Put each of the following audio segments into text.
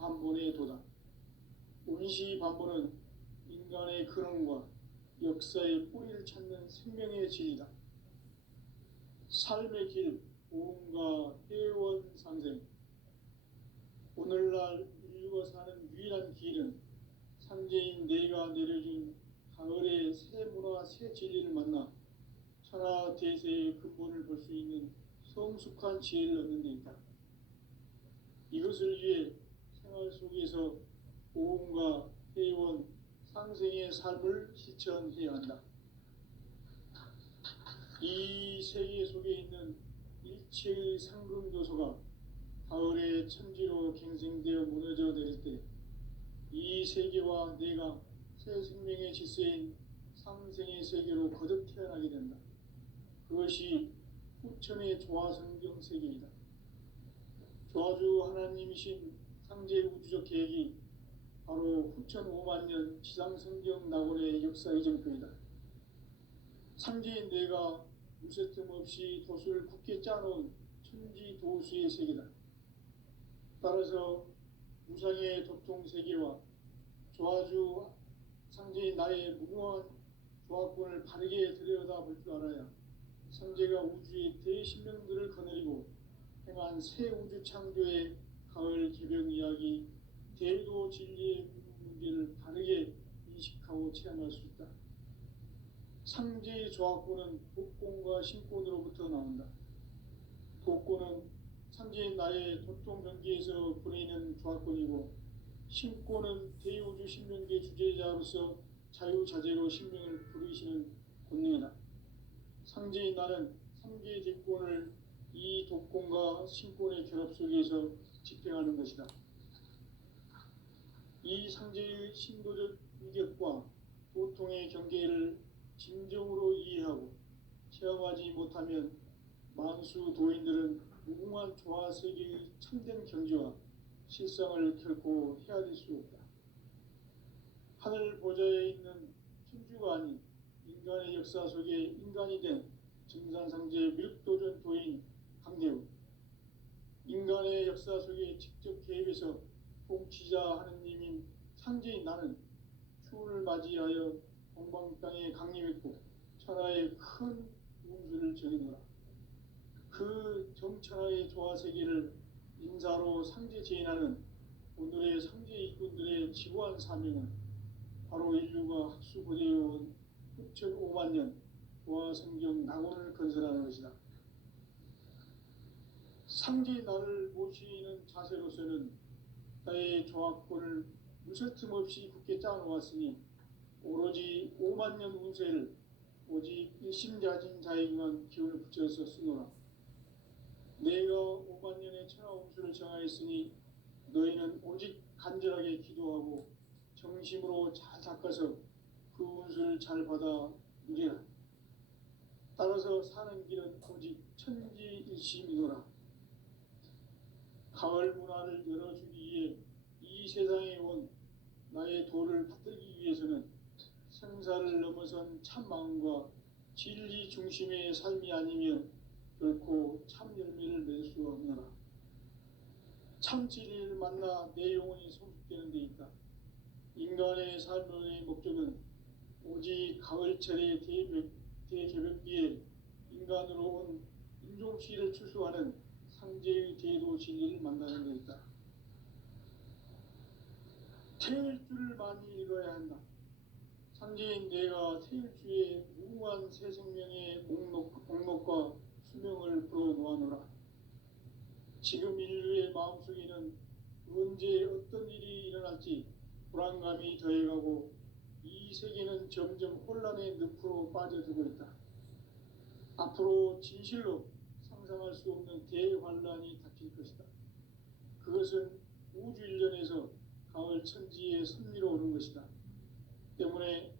반본의 도다. 운시 반본은 인간의 근원과 역사의 뿌리를 찾는 생명의 진리다. 삶의 길, 오음과 회원 상생. 오늘날 인류가 사는 유일한 길은 삼재인 내가 내려준 가을의 새 문화, 새 진리를 만나 천하 대세의 근본을 볼 수 있는 성숙한 지혜를 얻는 데 있다. 이것을 위해 생활 속에서 오음과 회원, 상생의 삶을 실천해야 한다. 이 세계 속에 있는 일체의 상금 요소가 가을의 천지로 갱생되어 무너져 내릴 때 이 세계와 내가 새 생명의 질서인 상생의 세계로 거듭 태어나게 된다. 그것이 후천의 조화성경 세계이다. 조화주 하나님이신 상제 우주적 계획이 바로 후천 5만 년 지상성경 낙원의 역사의 정표이다. 상제인 내가 무쇠틈 없이 도수를 굳게 짜놓은 천지도수의 세계다. 따라서 무상의 도통세계와 조화주 상제인 나의 무궁한 조화권을 바르게 들여다볼 줄 알아야 상제가 우주의 대신명들을 거느리고 행한 새 우주 창조의 가을 개병 이야기, 대도 진리의 문제를 바르게 인식하고 체험할 수 있다. 상제의 조화권은 독권과 신권으로부터 나온다. 독권은 상제인 나의 도통경계에서 보내는 조화권이고, 신권은 대우주 신명계 주제자로서 자유자재로 신명을 부르시는 권능이다. 상제인 나는 삼계의 대권을 이 독권과 신권의 결합 속에서 집행하는 것이다. 이 상제의 신도적 위격과 도통의 경계를 진정으로 이해하고 체험하지 못하면 만수 도인들은 무궁한 조화 세계의 참된 경지와 실상을 결코 헤아릴 수 없다. 하늘 보좌에 있는 천주가 아닌 인간의 역사 속에 인간이 된 증산상제 밀도전 도인 강대우, 인간의 역사 속에 직접 개입해서 통치자 하느님인 상제인 나는 추운을 맞이하여 동방 땅에 강림했고 천하의 큰 운수를 정해노라. 그 정천하의 조화세계를 인사로 상제 제인하는 오늘의 상제 일꾼들의 지구한 사명은 바로 인류가 학수고대해온 후천 5만 년 조화성경 낙원을 건설하는 것이다. 상제 나를 모시는 자세로서는 나의 조화권을 무쇠틈 없이 굳게 짜놓았으니 오로지 5만 년 운세를 오직 일심자진 자에게만 기운을 붙여서 쓰노라. 내가 5만 년의 천하 운수를 정하였으니 너희는 오직 간절하게 기도하고 정심으로 잘 닦아서 그 운수를 잘 받아 누리라. 따라서 사는 길은 오직 천지일심이노라. 가을 문화를 열어주기 위해 이 세상에 온 나의 도를 받들기 위해서는 생사를 넘어선 참마음과 진리 중심의 삶이 아니면 결코 참 열매를 맺을 수 없노라. 참 진리를 만나 내 영혼이 성숙되는 데 있다. 인간의 삶의 목적은 오직 가을철의 대개벽기에 인간으로 온 인종시를 추수하는 상제의 대도 진리를 만나는 데 있다. 태일주를 많이 읽어야 한다. 상제인 내가 태일주의 무궁한 새 생명의 목록과 수명을 불어놓아노라. 지금 인류의 마음속에는 언제 어떤 일이 일어날지 불안감이 더해가고 이 세계는 점점 혼란의 늪으로 빠져들고 있다. 앞으로 진실로 상상할 수 없는 대환란이 닥칠 것이다. 그것은 우주 일련에서 가을 천지의 섭리로 오는 것이다. 때문에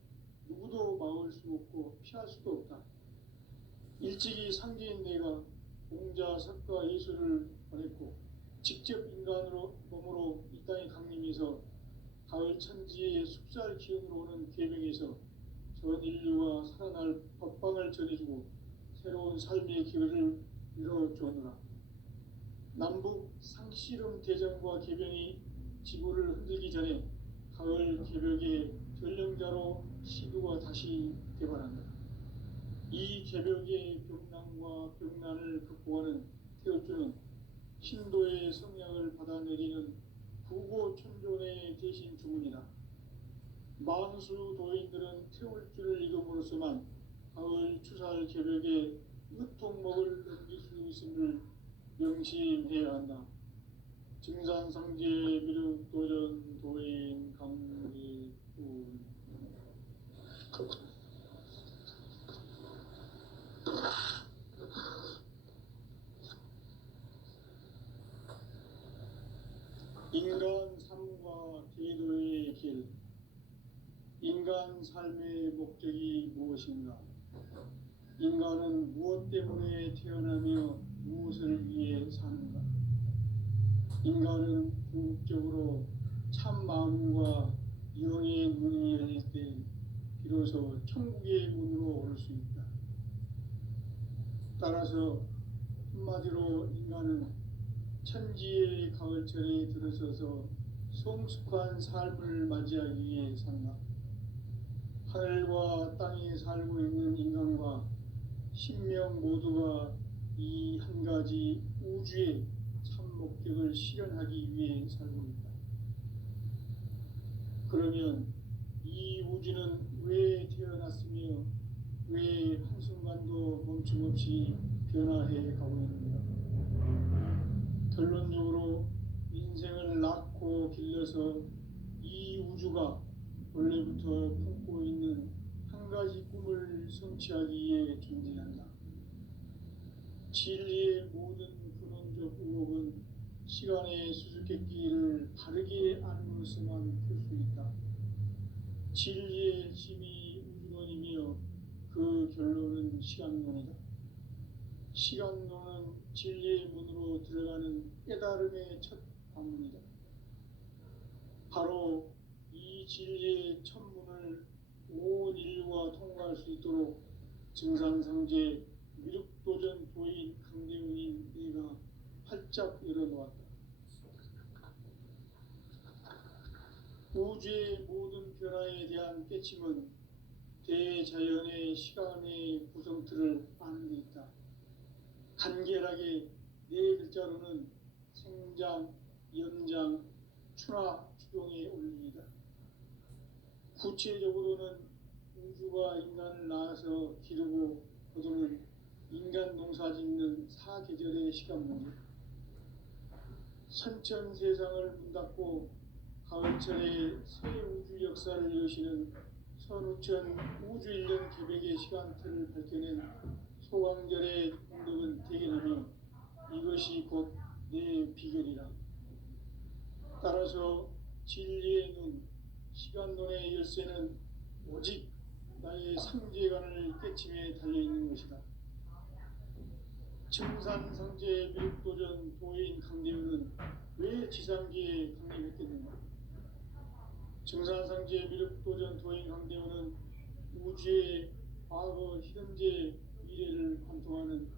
누구도 막을 수 없고 피할 수도 없다. 일찍이 상제인 내가 공자, 석가, 예수를 보냈고 직접 인간으로 몸으로 이 땅에 강림해서 가을 천지의 숲살 기운으로 오는 계명에서 전 인류가 살아날 법방을 전해주고 새로운 삶의 기회를 이뤄주었노라. 남북 상씨름 대전과 계병이 지구를 흔들기 전에 가을 개벽의 전령자로 시드가 다시 개발한다. 이 개벽의 벽난과 벽난을 극복하는 태엽주는 신도의 성약을 받아내리는 구고천존의 대신 주문이다. 만수 도인들은 태울주를 읽음으로써만 가을 추살 개벽에 으통목을 넘길 수 있음을 명심해야 한다. 증산상제 미륵도전 도인 강리군. 인간 삶과 계도의 길. 인간 삶의 목적이 무엇인가? 인간은 무엇 때문에 태어나며 무엇을 위해 사는가? 인간은 궁극적으로 참 마음과 영의 문이 열릴 때 비로소 천국의 문으로 오를 수 있다. 따라서 한마디로 인간은 천지의 가을철에 들어서서 성숙한 삶을 맞이하기 위해 산다. 하늘과 땅에 살고 있는 인간과 신명 모두가 이 한 가지 우주의 참 목적을 실현하기 위해 살고 있다. 그러면 이 우주는 왜 태어났으며 왜 한순간도 멈춤없이 변화해 가고 있는가? 결론적으로 인생을 낳고 길러서 이 우주가 원래부터 품고 있는 한 가지 꿈을 성취하기 위해 존재한다. 진리의 모든 근원적 의혹은 시간의 수수께끼를 바르게 알므로서만 풀 수 있다. 진리의 힘이 우주론이며 그 결론은 시간론이다. 시간론은 진리의 문으로 들어가는 깨달음의 첫 방문이다. 바로 이 진리의 천문을 온 인류가 통과할 수 있도록 증산상제 미륵도전 도인 강대훈인 내가 활짝 열어놓았다. 우주의 모든 변화에 대한 깨침은 대자연의 시간의 구성틀을 아는 데 있다. 간결하게 네 글자로는 생장, 연장, 추나 추동의 원리이다. 구체적으로는 우주가 인간을 낳아서 기르고 거두는 인간 농사 짓는 사계절의 시간문이다. 선천 세상을 문 닫고 가을철에 새 우주 역사를 여시는 선우천 우주 1년 개벽의 시간틀을 밝혀낸 소강절의 공덕은 대견하며 이것이 곧 내 비결이라. 따라서 진리의 눈, 시간론의 열쇠는 오직 나의 상제관을 깨침에 달려있는 것이다. 증산상제 미륵도전 도인 강대훈은 왜 지상기에 강림했겠는가? 증산상제 미륵도전 도인 강대훈은 우주의 과거, 현재, 미래를 관통하는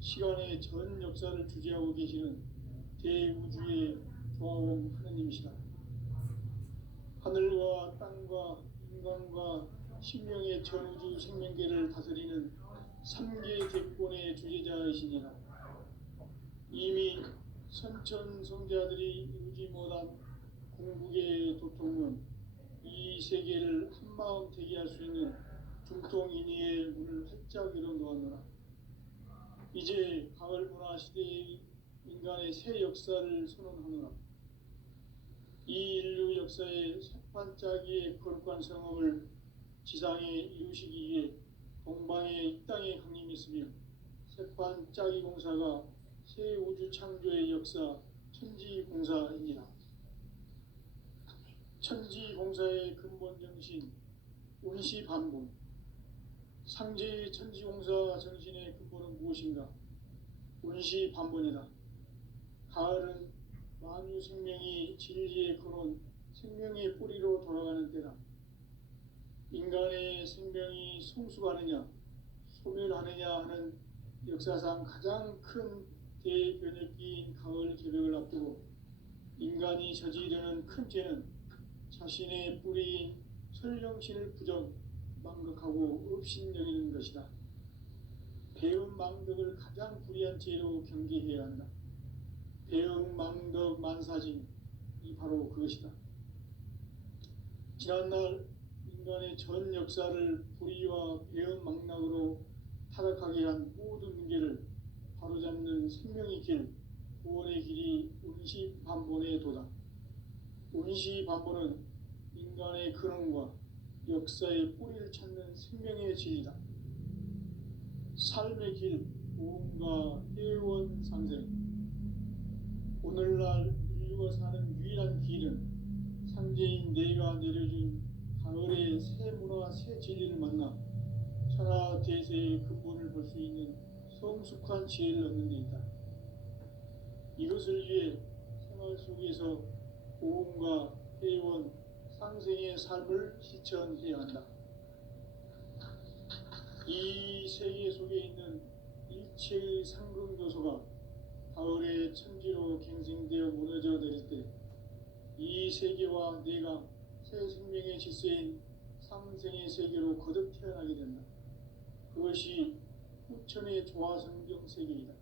시간의 전 역사를 주재하고 계시는 대우주의 조화원 하느님이시다. 하늘과 땅과 인간과 신명의 전우주 생명계를 다스리는 3계 대권의 주제자이시니라. 이미 선천성자들이 이루지 못한 궁극의 도통은 이 세계를 한마음 되게 할 수 있는 중통인의의 문을 활짝 열어놓았노라. 이제 가을 문화 시대의 인간의 새 역사를 선언하노라. 이 인류 역사의 새반짝이의 거룩한 성업을 지상에 이루시기 위해 동방의 이 땅에 강림했으며 새반짝이 공사가 새 우주 창조의 역사 천지공사입니다. 천지공사의 근본 정신 운시반본. 상제의 천지공사 정신의 근본은 무엇인가? 운시반본이다. 가을은 만유 생명이 진리의 근원, 생명의 뿌리로 돌아가는 때다. 인간의 생명이 성숙하느냐, 소멸하느냐 하는 역사상 가장 큰 대변혁기인 가을 개벽을 앞두고 인간이 저지르는 큰 죄는 자신의 뿌리인 설령신을 부정, 망각하고 업신여기는 것이다. 배은 망덕을 가장 불의한 죄로 경계해야 한다. 배은 망덕 만사징, 이 바로 그것이다. 지난날 인간의 전 역사를 불의와 배은 망락으로 타락하게 한 모든 문제를 바로잡는 생명의 길, 구원의 길이 운시반본의 도다. 운시반본은 인간의 근원과 역사의 뿌리를 찾는 생명의 진리다. 삶의 길, 보험과 회원 상생. 오늘날 인류가 사는 유일한 길은 상제인 내가 내려준 가을의 새 문화, 새 진리를 만나 천하 대세의 근본을 볼 수 있는 성숙한 지혜를 얻는 데 있다. 이것을 위해 생활 속에서 보험과 회원, 상생의 삶을 실천해야 한다. 이 세계 속에 있는 일체의 상승도소가 가을의 천지로 갱생되어 무너져 내릴 때 이 세계와 내가 새 생명의 질서인 상생의 세계로 거듭 태어나게 된다. 그것이 후천의 조화성경 세계이다.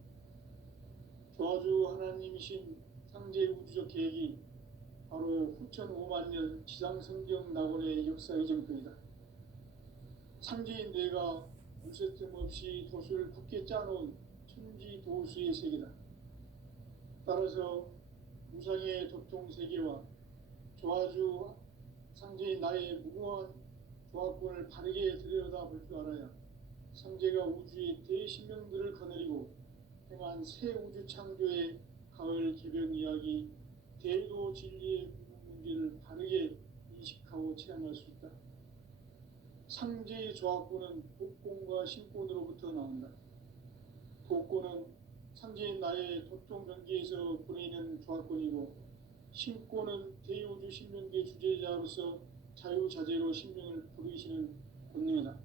조화주 하나님이신 상제 우주적 계획이 바로 후천 5만 년 지상성경 낙원의 역사의 정표이다. 상제인 내가 물새틈 없이 도수를 굳게 짜놓은 천지 도수의 세계다. 따라서 무상의 도통 세계와 조화주 상제인 나의 무궁한 조화권을 바르게 들여다볼 줄 알아야 상제가 우주의 대신명들을 거느리고 행한 새 우주 창조의 가을 개변 이야기, 대도 진리의 문제를 바르게 인식하고 체험할 수 있다. 상제의 조화권은 복권과 신권으로부터 나온다. 복권은 상제인 나의 도통 경계에서 보내는 조화권이고, 신권은 대우주 신명계 주제자로서 자유자재로 신명을 부르시는 권능이다.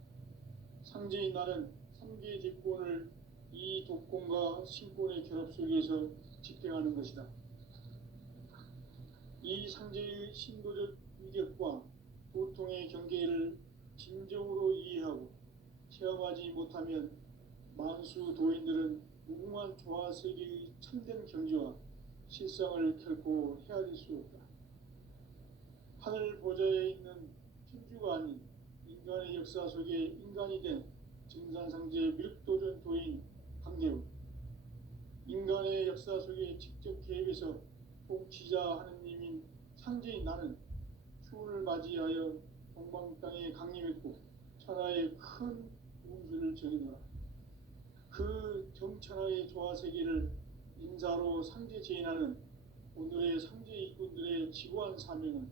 상제인 나는 3개의 뒷권을 이 독권과 신권의 결합 속에서 집행하는 것이다. 이 상제의 신도적 위력과 도통의 경계를 진정으로 이해하고 체험하지 못하면 만수 도인들은 무궁한 조화세계의 참된 경지와 실상을 결코 헤아릴 수 없다. 하늘 보좌에 있는 천주가 아닌 인간의 역사 속에 인간이 된 증산상제 밀도전 도인 강대우, 인간의 역사 속에 직접 개입해서 통치자 하느님인 상제인 나는 추운을 맞이하여 동방 땅에 강림했고 천하의 큰 운수를 정해놓아 그 정천하의 조화세계를 인사로 상제 제인하는 오늘의 상제 일꾼들의 지고한 사명은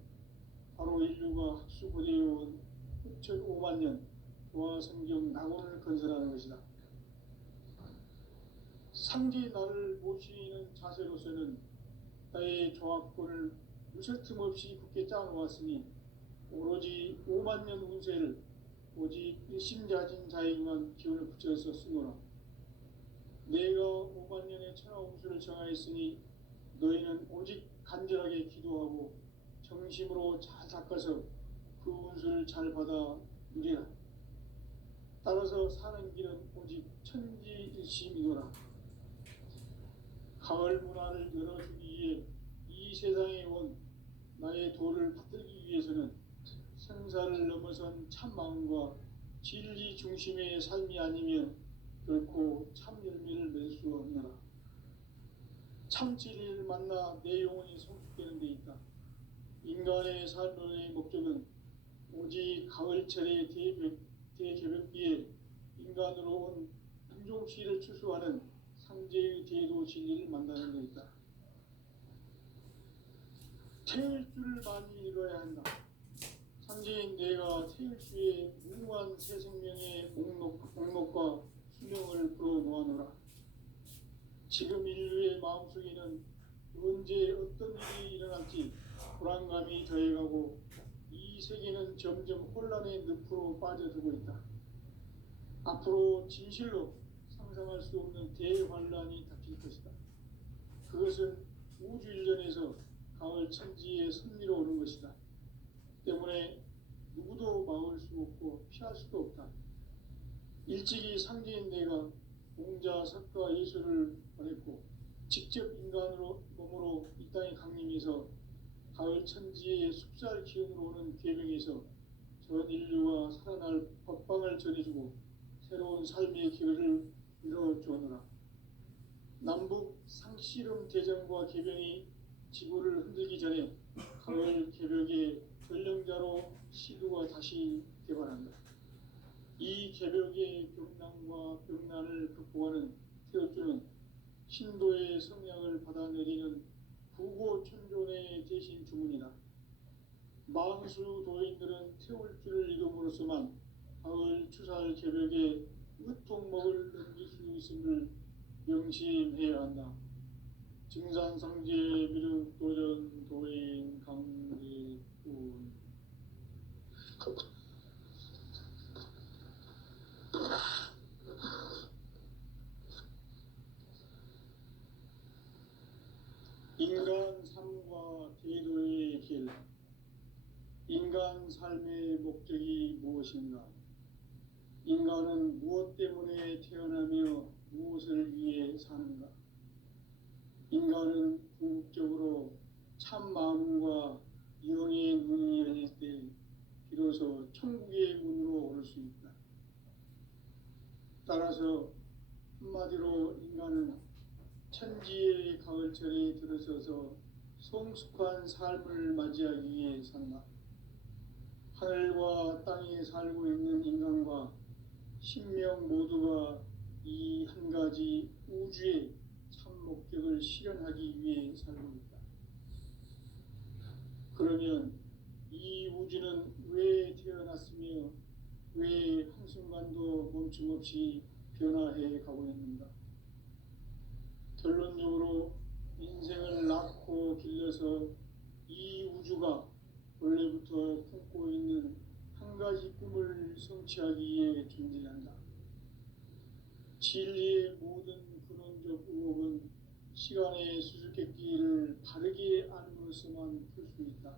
바로 인류가 학수고대해온 6,5만 년 조화성경 낙원을 건설하는 것이다. 상제 나를 모시는 자세로서는 나의 조화권을 무설틈 없이 굳게 짜놓았으니 오로지 5만 년 운세를 오직 일심자진 자에게만 기운을 붙여서 쓰노라. 내가 5만 년의 천하 운수를 정하였으니 너희는 오직 간절하게 기도하고 정심으로 잘 닦아서 그 운수를 잘 받아 누리라. 따라서 사는 길은 오직 천지일심이노라. 가을 문화를 열어주기 위해 이 세상에 온 나의 도를 받들기 위해서는 생사를 넘어선 참 마음과 진리 중심의 삶이 아니면 결코 참 열매를 맺을 수 없느라. 참 진리를 만나 내 영혼이 성숙되는 데 있다. 인간의 삶의 목적은 오직 가을철의 대개벽기에 인간으로 온 인종시를 추수하는 상제의 대도 진리를 만나는 데 있다. 태일주를 많이 읽어야 한다. 상제인 내가 태일주의 무궁한 새 생명의 목록과 수명을 불어놓아노라. 지금 인류의 마음속에는 언제 어떤 일이 일어날지 불안감이 더해가고 이 세계는 점점 혼란의 늪으로 빠져들고 있다. 앞으로 진실로 상상할 수 없는 대환란이 닥칠 것이다. 그것은 우주 일전에서 가을 천지의 섭리로 오는 것이다. 때문에 누구도 막을 수 없고 피할 수도 없다. 일찍이 상제인 내가 공자, 석가, 예수를 보냈고 직접 인간으로 몸으로 이 땅에 강림해서 가을 천지의 숲살 기운으로 오는 계명에서 전 인류가 살아날 법방을 전해주고 새로운 삶의 기회를 이뤄주었노라. 남북 상씨름 대전과 개병이 지구를 흔들기 전에 가을 개벽의 전령자로 시도가 다시 개발한다. 이 개벽의 병난과 병난을 극복하는 태어주는 신도의 성향을 받아내리는 부고천존의 대신 주문이다. 망수 도인들은 태울주를 읽음으로써만 가을 추살 개벽에 으통먹을 넘길 수 있음을 명심해야 한다. 증산상제 미륵 도전 도인 강대군. 인간 삶과 대도의 길. 인간 삶의 목적이 무엇인가? 인간은 무엇 때문에 태어나며 무엇을 위해 사는가? 인간은 궁극적으로 참 마음과 영의 문이 열릴 때 비로소 천국의 문으로 오를 수 있다. 따라서 한마디로 인간은 천지의 가을철에 들어서서 성숙한 삶을 맞이하기 위해 산다. 하늘과 땅에 살고 있는 인간과 신명 모두가 이 한 가지 우주의 참 목적을 실현하기 위해 살고 있다. 그러면 이 우주는 왜 태어났으며 왜 한순간도 멈춤없이 변화해 가고 있는가? 결론적으로 인생을 낳고 길러서 이 우주가 원래부터 품고 있는 한 가지 꿈을 성취하기 위해 존재한다. 진리의 모든 근원적 의혹은 시간의 수수께끼를 바르게 알므로서만 풀 수 있다.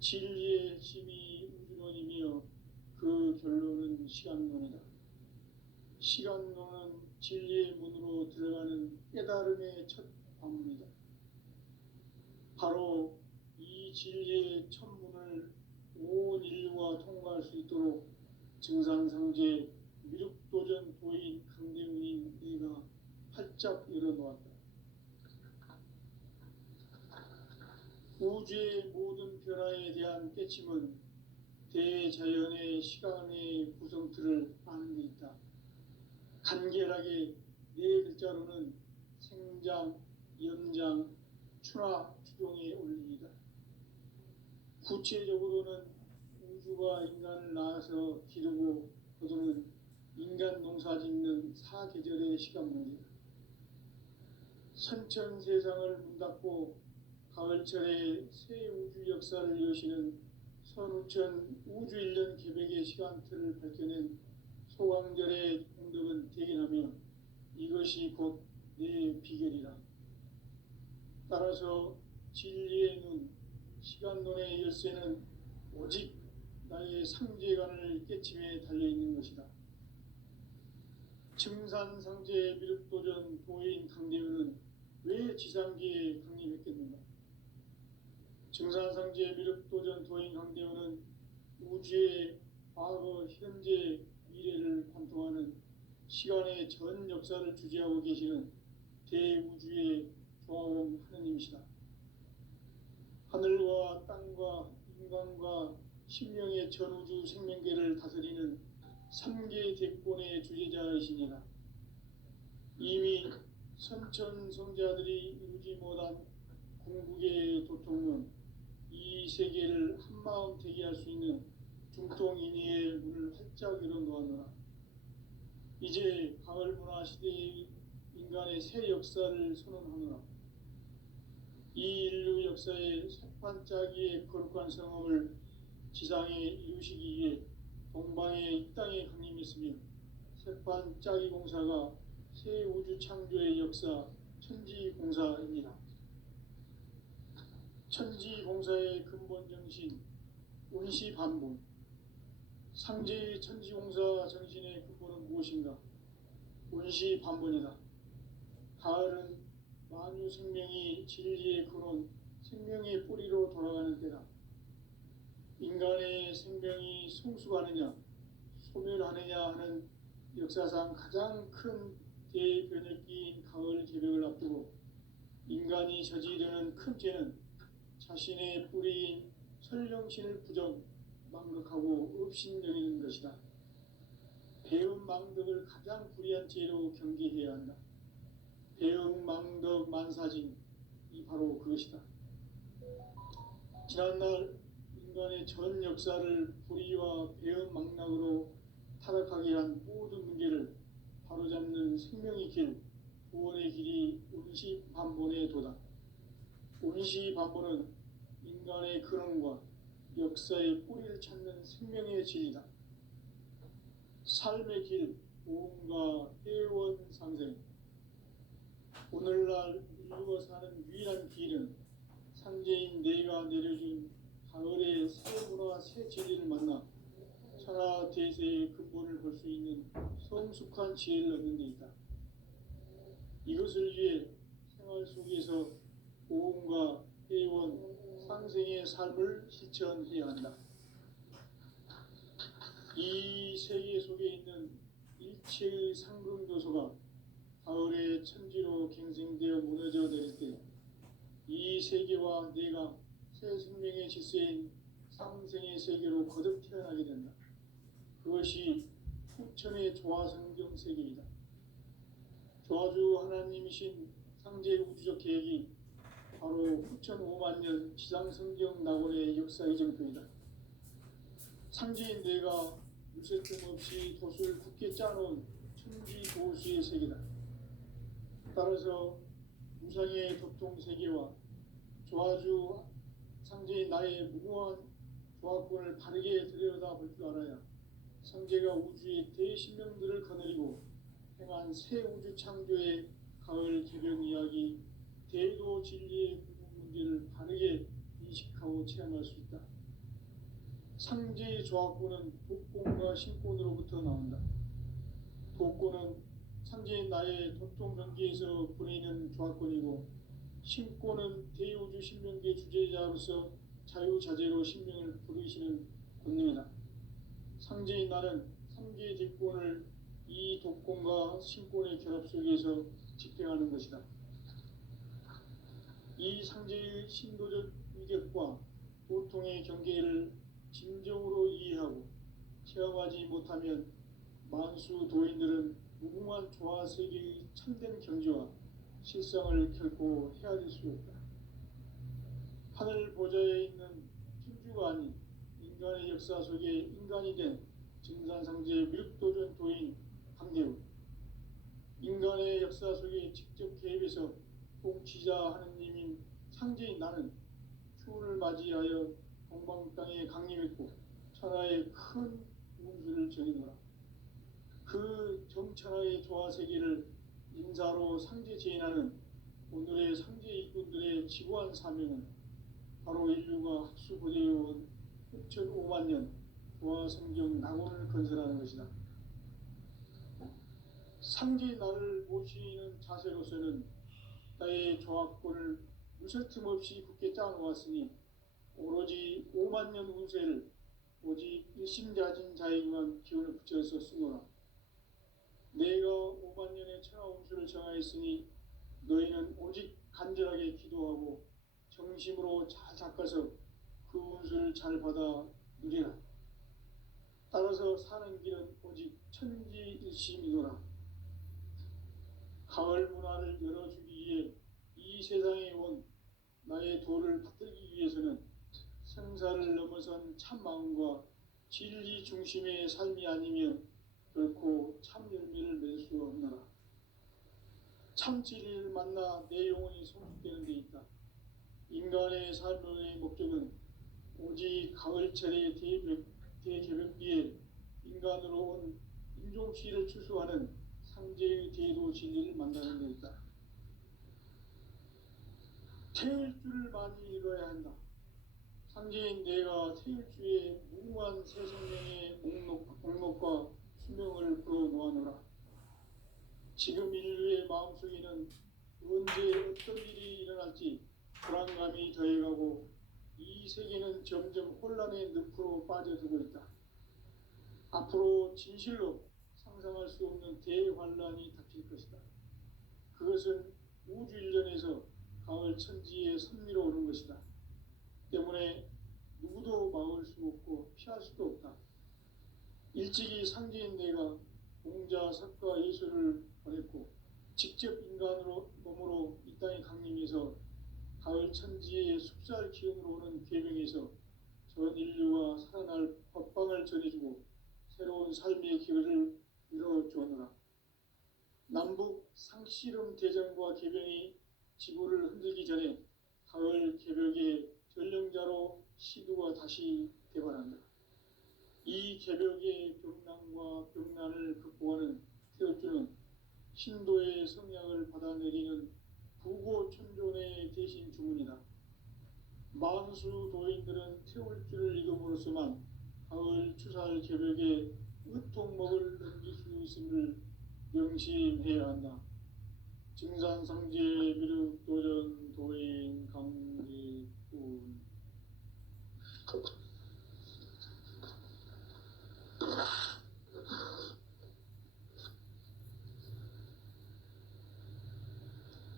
진리의 핵심이 우주론이며 그 결론은 시간론이다. 시간론은 진리의 문으로 들어가는 깨달음의 첫 방문이다. 바로 이 진리의 첫 문을 온 인류가 통과할 수 있도록 증산상제 미륵도전 도인 강대훈인 내가 활짝 열어놓았다. 우주의 모든 변화에 대한 깨침은 대자연의 시간의 구성틀을 아는 데 있다. 간결하게 네 글자로는 생장, 연장, 추나 추동의 원리이다. 구체적으로는 우주가 인간을 낳아서 기르고 거두는 인간 농사 짓는 사계절의 시간 문제다. 선천 세상을 문 닫고 가을철에 새 우주 역사를 여시는 선우천 우주 1년 개백의 시간틀을 밝혀낸 소강절의 공덕은 대견하며 이것이 곧 내 비결이라. 따라서 진리의 눈, 시간론의 열쇠는 오직 나의 상제관을 깨침에 달려있는 것이다. 증산상제 미륵도전 도인 강대훈은 왜 지상계에 강림했겠는가? 증산상제 미륵도전 도인 강대훈은 우주의 과거, 현재, 미래를 관통하는 시간의 전 역사를 주재하고 계시는 대우주의 조화원 하느님이시다. 하늘과 땅과 인간과 신명의 전우주 생명계를 다스리는 3계 대권의 주제자이시니라. 이미 선천성자들이 이루지 못한 궁극의 도통은 이 세계를 한마음 되게 할 수 있는 중통인의의 문을 활짝 열어놓았노라. 이제 가을 문화 시대의 인간의 새 역사를 선언하노라. 이 인류 역사의 새판짜기의 거룩한 성험을 지상에 이루시기 위해 동방의 이 땅에 강림했으며 새판짜기 공사가 새 우주 창조의 역사 천지공사입니다. 천지공사의 근본 정신, 운시반본. 상제의 천지공사 정신의 근본은 무엇인가? 운시반본이다. 가을은 만유 생명이 진리의 근원, 생명의 뿌리로 돌아가는 때다. 인간의 생명이 성숙하느냐, 소멸하느냐 하는 역사상 가장 큰 대변혁기인 가을 개벽을 앞두고 인간이 저지르는 큰 죄는 자신의 뿌리인 설령신을 부정, 망극하고 업신여기는 것이다. 배음 망덕을 가장 불의한 죄로 경계해야 한다. 배음 망덕 만사진, 이 바로 그것이다. 지난날 인간의 전 역사를 불의와 배음 망락으로 타락하게 한 모든 문제를 바로잡는 생명의 길, 구원의 길이 운시반본의 도다. 운시반본은 인간의 근원과 역사의 뿌리를 찾는 생명의 진리다. 삶의 길, 오음과 회원 상생. 오늘날 인류가 사는 유일한 길은 상제인 내가 내려준 가을의 새 문화, 새 진리를 만나 천하 대세의 근본을 볼 수 있는 성숙한 지혜를 얻는 데 있다. 이것을 위해 생활 속에서 오음과 회원, 상생의 삶을 실천해야 한다. 이 세계 속에 있는 일체의 상금도소가 가을의 천지로 갱생되어 무너져 내릴 때 이 세계와 내가 새 생명의 질서인 상생의 세계로 거듭 태어나게 된다. 그것이 후천의 조화성경 세계이다. 조화주 하나님이신 상제의 우주적 계획이 바로 후천 5만 년 지상성경 낙원의 역사 이정표이다. 상제인 내가 물새틈 없이 돛을 굳게 짜놓은 천지 도수의 세계다. 따라서 무상의 덕통 세계와 조화주 상제인 나의 무궁한 조화권을 바르게 들여다볼 줄 알아야 상제가 우주의 대신명들을 거느리고 행한 새 우주 창조의 가을 개벽 이야기, 대도 진리의 궁극 문제를 바르게 인식하고 체험할 수 있다. 상제의 조화권은 독권과 신권으로부터 나온다. 독권은 상제인 나의 도통 경계에서 보내는 조화권이고, 신권은 대우주 신명계 주제자로서 자유자재로 신명을 부르시는 권능이다. 상제인 나는 상제의 뒷권을 이 독권과 신권의 결합 속에서 집행하는 것이다. 이 상제의 신도적 위격과 도통의 경계를 진정으로 이해하고 체험하지 못하면 만수 도인들은 무궁한 조화 세계의 참된 경지와 실상을 결코 헤아릴 수 없다. 하늘 보좌에 있는 천주가 아닌 인간의 역사 속에 인간이 된 증산상제 밀도전 도인 강대우, 인간의 역사 속에 직접 개입해서 통치자 하느님인 상제인 나는 추운을 맞이하여 동방 땅에 강림했고 천하의 큰 운수를 정해놓으라. 그 정천하의 조화 세계를 인사로 상제 제인하는 오늘의 상제 일꾼들의 지구한 사명은 바로 인류가 학수고대해온 후천 5만 년 조화 성경 낙원을 건설하는 것이다. 상제 나를 모시는 자세로서는 나의 조화권을 무설틈 없이 굳게 짜놓았으니 오로지 5만 년 운세를 오직 일심자진 자에게만 기운을 붙여서 쓰노라. 내가 5만 년의 천하 운수를 정하였으니 너희는 오직 간절하게 기도하고 정심으로 잘 닦아서 그 운수를 잘 받아 누리라. 따라서 사는 길은 오직 천지일심이노라. 가을 문화를 열어주기 위해 이 세상에 온 나의 도를 받들기 위해서는 생사를 넘어선 참 마음과 진리 중심의 삶이 아니면 결코 참 열매를 맺을 수 없노라. 참 진리를 만나 내 영혼이 성숙되는 데 있다. 인간의 삶의 목적은 오직 가을철의 대개벽기에 인간으로 온 인종치를 추수하는 상제의 대도 진리를 만나는 데 있다. 태울 줄을 많이 읽어야 한다. 상제인 내가 태울 주의 무궁한 새 생명의 목록과 수명을 풀어놓아노라. 지금 인류의 마음속에는 언제 어떤 일이 일어날지 불안감이 더해가고 이 세계는 점점 혼란의 늪으로 빠져들고 있다. 앞으로 진실로 상상할 수 없는 대환란이 닥칠 것이다. 그것은 우주 일련에서 가을 천지의 섭리로 오는 것이다. 때문에 누구도 막을 수 없고 피할 수도 없다. 일찍이 상제인 내가 공자, 석가, 예수를 보냈고 직접 인간으로 몸으로 이 땅에 강림해서 가을 천지의 숲살 기운으로 오는 계명에서 전 인류가 살아날 법방을 전해주고 새로운 삶의 기회를 이뤄주었노라. 남북 상씨름 대전과 개병이 지구를 흔들기 전에 가을 개벽의 전령자로 시두가 다시 대발한다. 이 개벽의 병난과 병난을 극복하는 태엽주는 신도의 성약을 받아내리는 부고천존의 대신 주문이다. 만수 도인들은 태울주를 읽음으로써만 가을 추살 개벽의 으통목을 넘길 수 있음을 명심해야 한다. 증산상제 미륵도전 도인 강리꾼.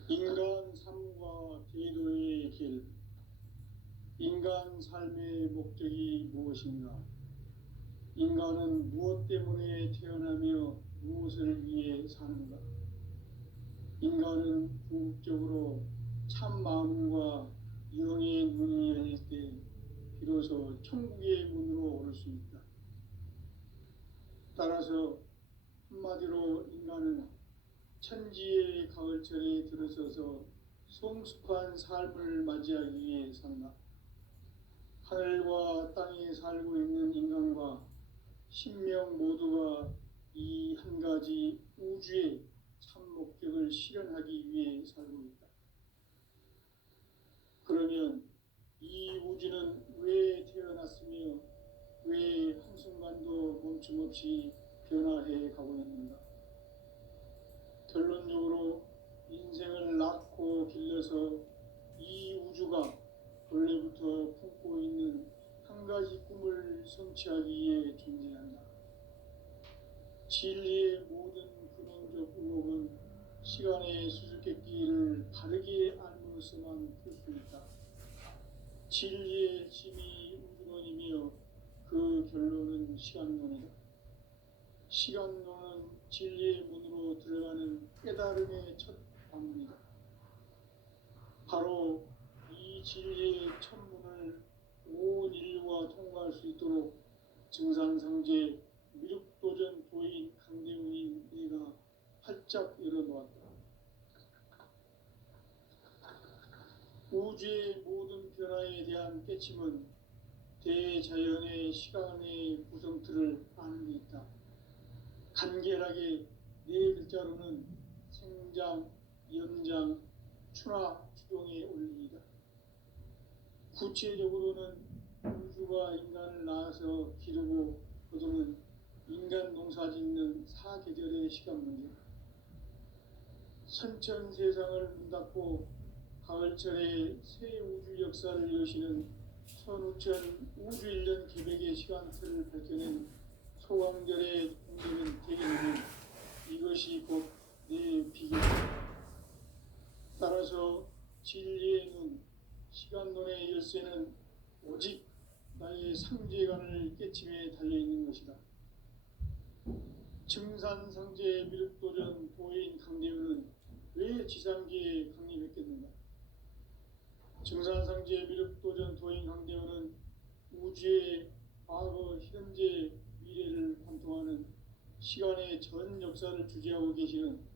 인간 삶과 계도의 길. 인간 삶의 목적이 무엇인가? 인간은 무엇 때문에 태어나며 무엇을 위해 사는가? 인간은 궁극적으로 참 마음과 영의 문이 열릴 때 비로소 천국의 문으로 오를 수 있다. 따라서 한마디로 인간은 천지의 가을철에 들어서서 성숙한 삶을 맞이하기 위해 산다. 하늘과 땅에 살고 있는 인간과 신명 모두가 이 한 가지 우주의 참 목적을 실현하기 위해 살고 있다. 그러면 이 우주는 왜 태어났으며 왜 한순간도 멈춤없이 변화해 가고 있는가? 결론적으로 인생을 낳고 길러서 이 우주가 본래부터 품고 있는 한 가지 꿈을 성취하기 위해 존재한다. 진리의 모든 근원적 의혹은 시간의 수수께끼를 바르게 알므로서만 풀 수 있다. 진리의 힘이 우주론이며 그 결론은 시간론이다. 시간론은 진리의 문으로 들어가는 깨달음의 첫 방문이다. 바로 이 진리의 첫 문을 온 인류가 통과할 수 있도록 증산상제 미륵도전 도인 강대훈인 내가 활짝 열어놓았다. 우주의 모든 변화에 대한 깨침은 대자연의 시간의 구성틀을 아는 데 있다. 간결하게 네 글자로는 생장, 연장, 추나 추동의 원리이다. 구체적으로는 우주가 인간을 낳아서 기르고 거두는 인간 농사 짓는 사계절의 시간 문제다. 선천 세상을 문 닫고 가을철에 새 우주 역사를 여시는 선우천 우주일년 계백의 시간틀을 밝혀낸 소강절의 공개는 대개는 이것이 곧 내 비결이다. 따라서 진리의 눈, 시간론의 열쇠는 오직 나의 상제관을 깨침에 달려있는 것이다. 증산상제 미륵도전 도인 강대훈은 왜 지상기에 강림했겠는가? 증산상제 미륵도전 도인 강대훈은 우주의 과거, 현재, 미래를 관통하는 시간의 전 역사를 주재하고 계시는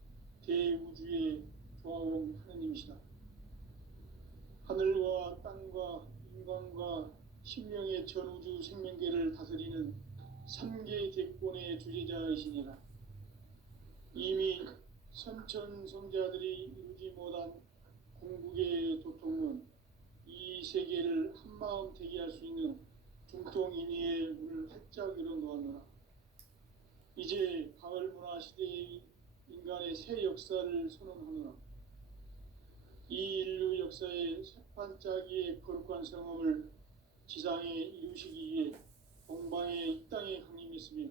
대우주의 조화원 하느님이시다. 하늘과 땅과 인간과 신명의 전우주 생명계를 다스리는 3개 대권의 주제자이시니라. 이미 선천성자들이 이루지 못한 궁극의 도통론, 이 세계를 한마음 되게 할 수 있는 중통인의의 문을 활짝 열어놓았노라. 이제 가을 문화 시대의 인간의 새 역사를 선언하노라. 이 인류 역사의 새반짝이의 거룩한 성험을 지상에 이루시기 위해 동방의 이 땅에 강림했으며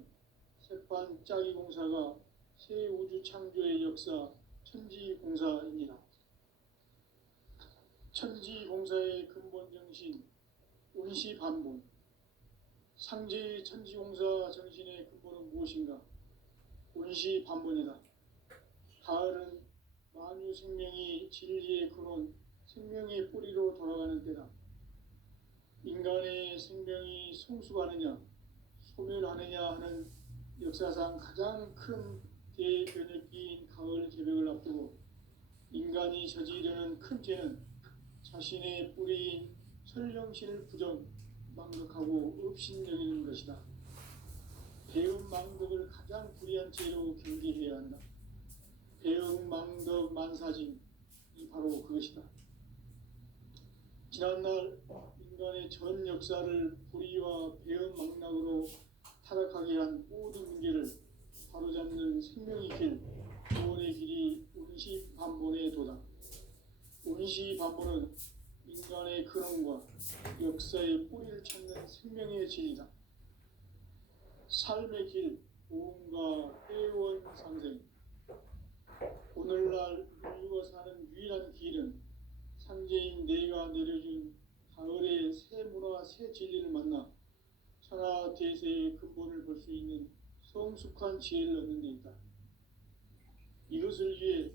새반짝이 공사가 새 우주 창조의 역사 천지공사입니다. 천지공사의 근본 정신 운시반본, 상제의 천지공사 정신의 근본은 무엇인가? 운시반본이다. 가을은 만유 생명이 진리의 근원, 생명의 뿌리로 돌아가는 때다. 인간의 생명이 성숙하느냐, 소멸하느냐 하는 역사상 가장 큰 대변혁기인 가을 개벽을 앞두고 인간이 저지르는 큰 죄는 자신의 뿌리인 설령신을 망각하고 업신여기는 것이다. 배은망덕을 가장 불의한 죄로 경계해야 한다. 배은망덕 만사징이 바로 그것이다. 지난날 인간의 전 역사를 불의와 배은망락으로 타락하게 한 모든 문제를 바로잡는 생명의 길, 구원의 길이 운시반본의 도다. 운시반본은 인간의 근원과 역사의 뿌리를 찾는 생명의 진리다. 삶의 길, 보험과 회원 상생. 오늘날 인류가 사는 유일한 길은 상제인 내가 내려준 가을의 새 문화, 새 진리를 만나 천하 대세의 근본을 볼 수 있는 성숙한 지혜를 얻는 데 있다. 이것을 위해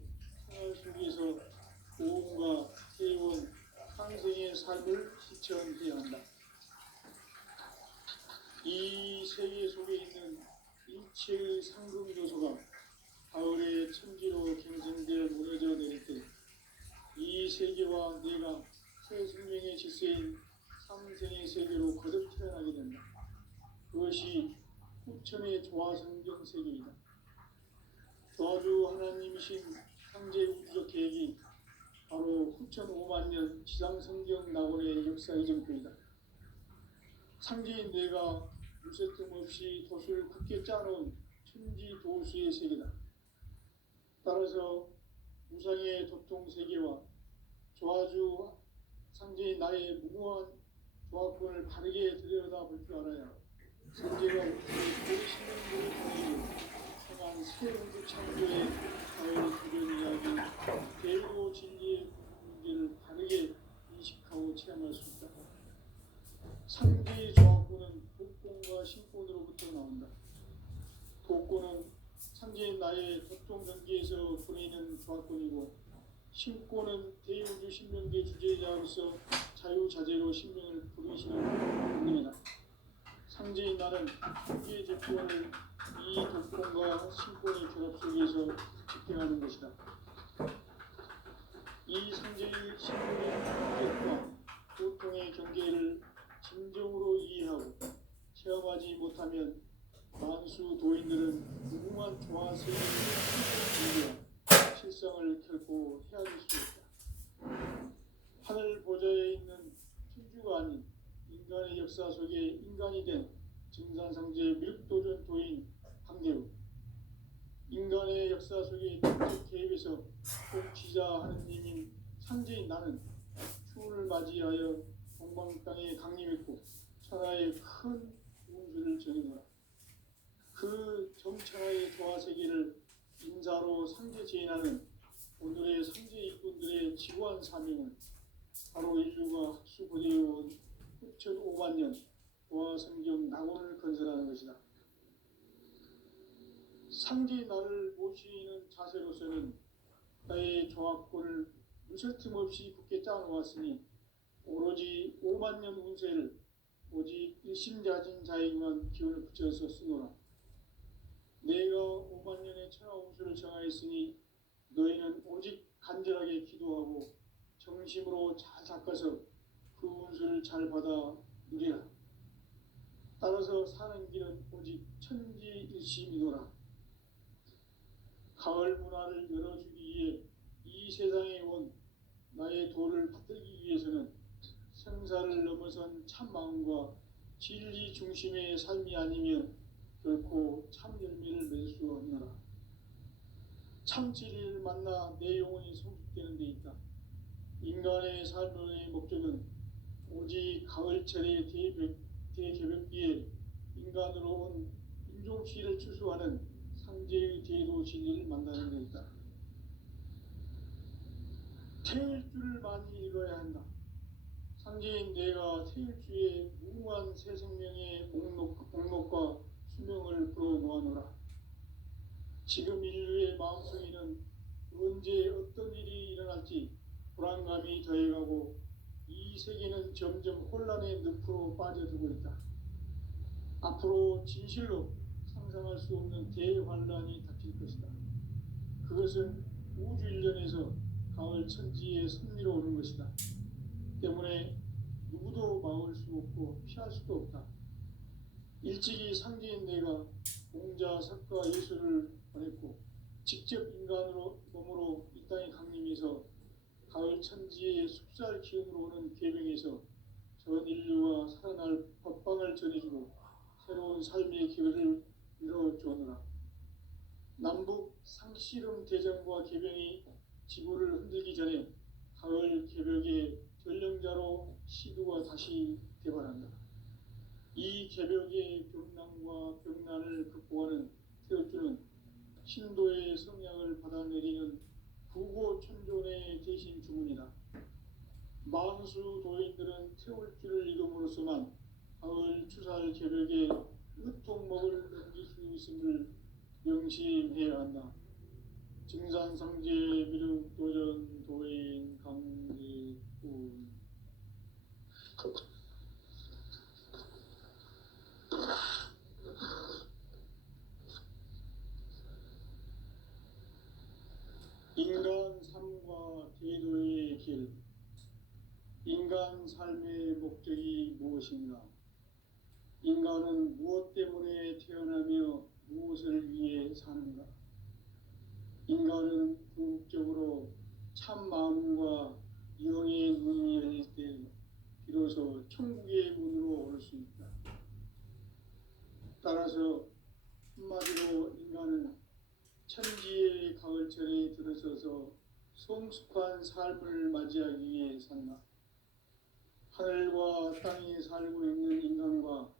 생활 속에서 보험과 회원, 상생의 삶을 실천해야 한다. 이 세계 속에 있는 일체의 상금 요소가 가을의 천지로 갱생되어 무너져 내릴 때 이 세계와 내가 새 생명의 질서인 상생의 세계로 거듭 태어나게 된다. 그것이 후천의 조화성경 세계이다. 조화주 하나님이신 상제 우주적 계획이 바로 후천 5만 년 지상성경 낙원의 역사 이정표이다. 상제인 내가 무쇠 틈 없이 도수를 굳게 짜놓은 천지 도수의 세계다. 따라서 무상의 도통 세계와 조화주 상제인 나의 무궁한 조화권을 바르게 들여다볼 줄 알아야 상제가 우리의 신명들을 통해 행한 새 우주 창조의 가을 도전 이야기, 대로 진리의 문제를 바르게 인식하고 체험할 수 있다. 상제의 조화권은 복권과 신권으로부터 나온다. 복권은 상제인 나의 도통 경계에서 보내는 조화권이고, 신권은 대우주 신명계 주제자로서 자유자재로 신명을 부르시는 권능이다. 상제인 나는 한계의 제표를 이 독권과 신권의 결합 속에서 집행하는 것이다. 이 상제의 신권의 한계과 고통의 경계를 진정으로 이해하고 체험하지 못하면 만수 도인들은 무궁한 조화세계의 신권을 실상을 결코 헤아릴 수 없다. 하늘 보좌에 있는 천주가 아닌 인간의 역사 속에 인간이 된 증산상제 밀도전 도인 강대우, 인간의 역사 속에 직접 개입해서 통치자 하느님인 상제인 나는 추운을 맞이하여 동방 땅에 강림했고 천하의 큰 운수를 전해노라. 그 정천하의 조화세계를 인자로 상제 제인하는 오늘의 상제 일꾼들의 지구한 사명은 바로 인류가 학수고대해온 후천 5만 년 조화성경 낙원을 건설하는 것이다. 상제의 나를 모시는 자세로서는 나의 조화권을 무쇠틈 없이 굳게 짜놓았으니 오로지 5만 년 운세를 오직 일심자진 자에게만 기운을 붙여서 쓰노라. 내가 5만 년의 천하 운수를 정하였으니 너희는 오직 간절하게 기도하고 정심으로 잘 닦아서 그 운수를 잘 받아 누리라. 따라서 사는 길은 오직 천지일심이노라. 가을 문화를 열어주기 위해 이 세상에 온 나의 도를 받들기 위해서는 생사를 넘어선 참 마음과 진리 중심의 삶이 아니면 결코 참 열매를 맺을 수 없노라. 참 진리를 만나 내 영혼이 성숙되는 데 있다. 인간의 삶의 목적은 오직 가을철의 대개벽기에 인간으로 온 인종시를 추수하는 상제의 대도 진리를 만나는 데 있다. 태일주를 많이 읽어야 한다. 상제인 내가 태일주의 무궁한 새 생명의 목록과 수명을 불어놓아노라. 지금 인류의 마음속에는 언제 어떤 일이 일어날지 불안감이 더해가고 이 세계는 점점 혼란의 늪으로 빠져들고 있다. 앞으로 진실로 상상할 수 없는 대환란이 닥칠 것이다. 그것은 우주 일련에서 가을 천지의 섭리로 오는 것이다. 때문에 누구도 막을 수 없고 피할 수도 없다. 일찍이 상제인 내가 공자, 석가, 예수를 보냈고 직접 인간으로 몸으로 이 땅에 강림해서 가을 천지의 숲살 기운으로 오는 계명에서 전 인류가 살아날 법방을 전해주고 새로운 삶의 기회를 이뤄주었노라. 남북 상씨름 대전과 계병이 지구를 흔들기 전에 가을 개벽의 전령자로 시두가 다시 대발한다. 이 개벽의 병난과 병난을 극복하는 태엽주는 신도의 성향을 받아내리는 부고천존의 대신 주문이다. 만수 도인들은 태울주를 읽음으로써만 가을 추살 개벽의 으통목을 넘길 수 있음을 명심해야 한다. 증산상제 미륵도전 도인 강제군. 인간 삶과 대도의 길. 인간 삶의 목적이 무엇인가? 인간은 무엇 때문에 태어나며 무엇을 위해 사는가? 인간은 궁극적으로 참 마음과 영의 문이 열릴 때 비로소 천국의 문으로 올 수 있다. 따라서 한마디로 인간은 천지의 가을철에 들어서서 성숙한 삶을 맞이하기 위해 산다. 하늘과 땅에 살고 있는 인간과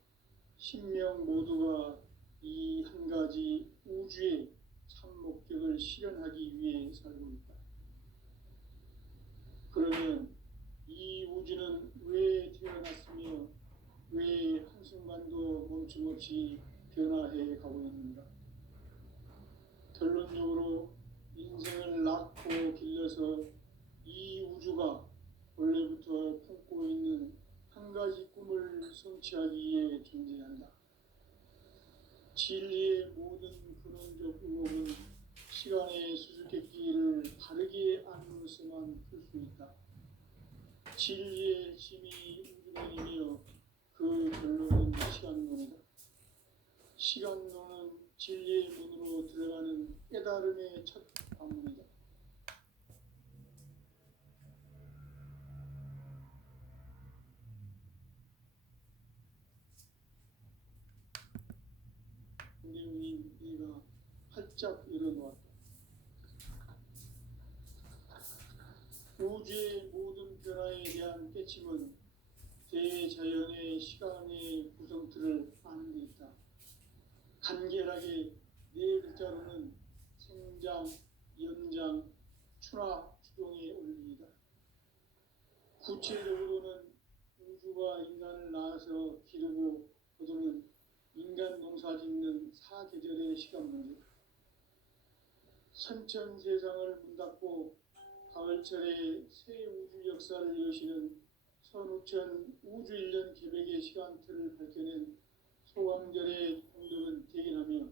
신명 모두가 이 한 가지 우주의 참 목적을 실현하기 위해 살고 있다. 그러면 이 우주는 왜 태어났으며 왜 한순간도 멈춤없이 변화해 가고 있는가? 결론적으로 인생을 낳고 길러서 이 우주가 원래부터 품고 있는 한 가지 꿈을 성취하기 위해 존재한다. 진리의 모든 근원적 의혹은 시간의 수수께끼를 바르게 안으로서만 풀 수 있다. 진리의 힘이 우주론이며 그 결론은 시간론이다. 시간론은 진리의 문으로 들어가는 깨달음의 첫 관문이다. 강대웅이 네가 활짝 일어놓았다. 우주의 모든 변화에 대한 깨침은 대자연의 시간의 구성틀을 아는 데 있다. 간결하게 네 글자로는 생장, 연장, 추나 추동의 원리이다. 구체적으로는 우주가 인간을 낳아서 기르고 거두는 인간 농사 짓는 사계절의 시간 문제. 선천 세상을 문 닫고 가을철에 새 우주 역사를 여시는 선우천 우주 일년 개백의 시간틀을 밝혀낸 소강절의 공덕은 대견하며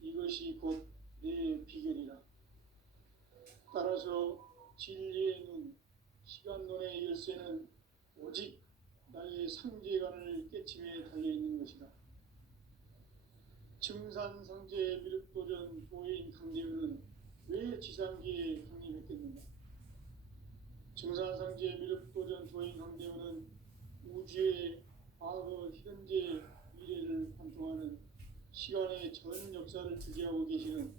이것이 곧 내 비결이라. 따라서 진리의 눈, 시간론의 열쇠는 오직 나의 상제관을 깨침에 달려있는 것이다. 증산상제 미륵도전 도인 강제우는 왜 지상계에 강림했겠는가? 증산상제 미륵도전 조인 황대원은 우주의 과거, 현재, 미래를 관통하는 시간의 전 역사를 주재하고 계시는